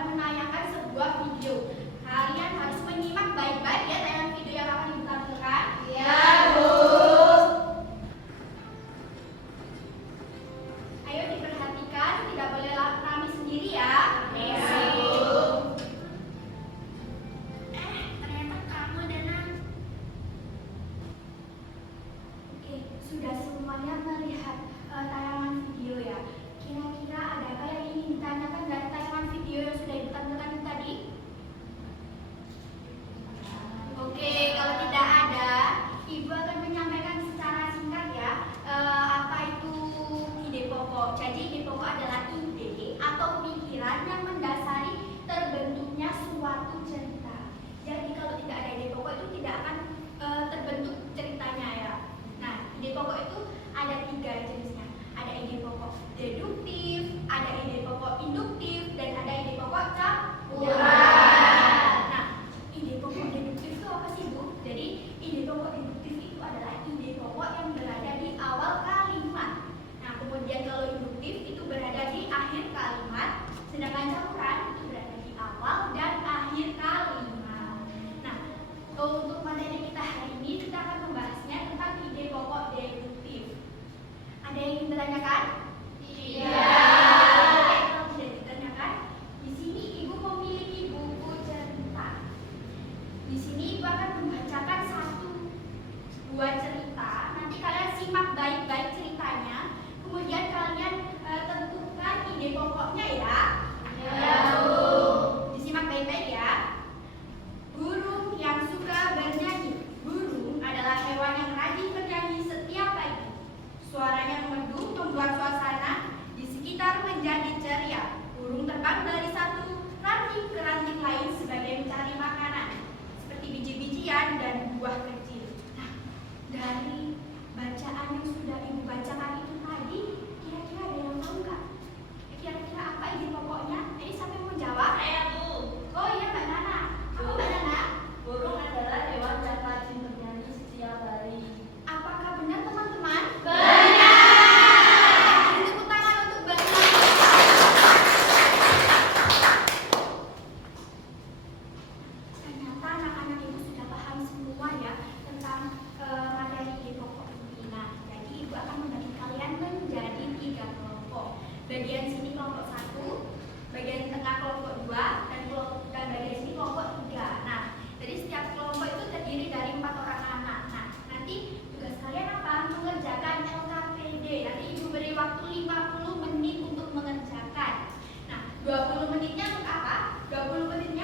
akan menayangkan sebuah video. Kalian harus menyimak baik-baik ya tayangan video yang akan ditampilkan. Ya, Bu. Ayo diperhatikan, tidak boleh rame sendiri ya. Ya, Bu. Ternyata kamu Danang. Oke, sudah semuanya melihat tayangan video ya. Kira-kira adakah yang ingin ditanyakan dari tayangan video yang sudah ditampilkan tadi? Oke, kalau tidak ada, Ibu akan menyampaikan secara singkat ya apa itu ide pokok. Jadi ide pokok adalah ide atau pikiran yang mendasari terbentuknya suatu cerita. Jadi kalau tidak ada ide pokok itu tidak akan terbentuk ceritanya ya. Nah, ide pokok itu ada 3 jenisnya. Ada ide pokok deduktif, ada ide pokok induktif, dan ada ide pokok campuran. Nah, ide pokok deduktif itu apa sih, Bu? Jadi, ide pokok deduktif itu adalah ide pokok yang berada di awal kalimat. Nah, kemudian kalau induktif itu berada di akhir kalimat, sedangkan campuran itu berada di awal dan akhir kalimat. Nah, untuk materi kita hari ini kita akan membahasnya tentang ide pokok deduktif. Ada yang ingin ditanyakan? Iya. Oke, kalau tidak ditanyakan, di sini Ibu memiliki buku cerita. Di sini Ibu akan membacakan 1-2 cerita. Nanti kalian simak baik-baik ceritanya. Kemudian kalian tentukan ide pokoknya ya. Ya, Bu. Disimak baik-baik ya. Burung yang suka bernyanyi. Burung adalah hewan yang rajin bernyanyi setiap pagi. Suaranya merdu membuat suasana di sekitar menjadi ceria. Burung terbang dari satu ranting ke ranting lain sebagai mencari makanan, seperti biji-bijian dan buah kecil. Nah, dari bacaan yang sudah Ibu bacakan itu tadi, kira-kira ada yang tahu nggak? Kira-kira apa ide pokoknya? Ini siapa yang mau jawab? Saya, Bu. Oh iya, Mbak Nana. Apa Mbak Nana? Burung adalah hewan yang rajin bernyanyi setiap hari. Apakah benar teman-teman? Benar. Tepuk tangan untuk Mbak Nana. Ternyata anak-anak Ibu sudah paham semua ya tentang materi ide pokok ini. Nah, jadi Ibu akan membagi kalian menjadi 3 kelompok. Bagian sini kelompok 1, bagian tengah kelompok 2, dan bagian sini kelompok 3. Nah, jadi setiap kelompok itu terdiri dari 4 orang anak. Nah, nanti tugas kalian apa? Mengerjakan LKPD. Nanti Ibu beri waktu 50 menit untuk mengerjakan. Nah, 20 menitnya untuk apa? 20 menitnya